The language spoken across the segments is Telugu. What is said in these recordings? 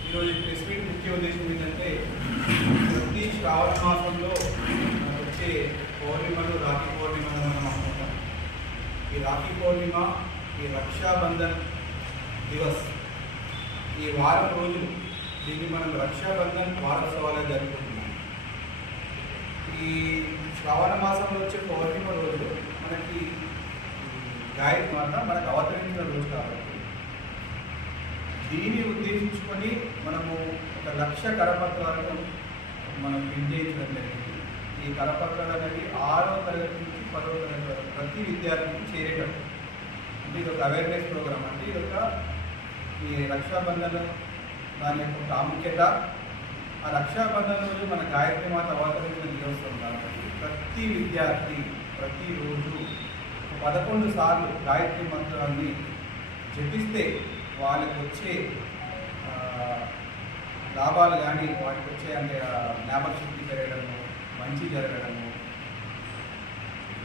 ఈరోజు ప్రెస్ మీట్ ముఖ్య ఉద్దేశం ఏంటంటే ప్రతి శ్రావణ మాసంలో వచ్చే పౌర్ణిమలు రాఖీ పౌర్ణిమలు మనం అనుకుంటాం. ఈ రాఖీ పౌర్ణిమ ఈ రక్షాబంధన్ దివస్ ఈ వారం రోజులు దీన్ని మనం రక్షాబంధన్ వారోత్సవాలుగా జరుపుకుంటున్నాం. ఈ శ్రావణ మాసంలో వచ్చే పౌర్ణిమ రోజు మనకి గాయత్రి మాత మనకు అవతరించిన రోజు కాబట్టి దీన్ని ఉద్దేశించుకొని మనము ఒక లక్ష కరపత్రాలను మనం ప్రింట్ జరిగింది. ఈ కరపత్రాలు అనేవి ఆరో తరగతి నుంచి పదో తరగతి వరకు ప్రతి విద్యార్థికి చేరేటప్పుడు. అంటే ఇది ఒక అవేర్నెస్ ప్రోగ్రామ్ అంటే ఇది ఒక ఈ రక్షాబంధన దాని యొక్క ప్రాముఖ్యత ఆ రక్షాబంధన రోజు మన గాయత్రి మాత అవతరించిన దినోత్సవం కాబట్టి ప్రతి విద్యార్థి ప్రతిరోజు పదకొండు సార్లు గాయత్రి మంత్రాన్ని జపిస్తే వాళ్ళకి వచ్చే లాభాలు కానీ వాటికి వచ్చే అంటే ఆ, జ్ఞాపక శక్తి పెరగడము మంచి జరగడము.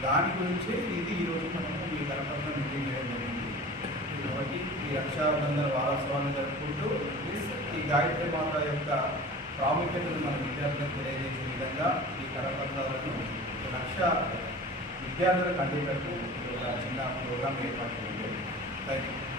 దాని గురించే ఇది ఈరోజు మనము ఈ కరపత్రం మీటింగ్ చేయడం జరిగింది. కాబట్టి ఈ రక్షాబంధన వారోత్సవాన్ని జరుపుకుంటూ గాయత్రి మాత యొక్క ప్రాముఖ్యతను మన విద్యార్థులకు తెలియజేసే విధంగా ఈ కరపత్రాలను ఒక లక్ష విద్యార్థులకు అందేటట్టు ఒక చిన్న ప్రోగ్రాం ఏర్పాటు చేయండి థ్యాంక్ యూ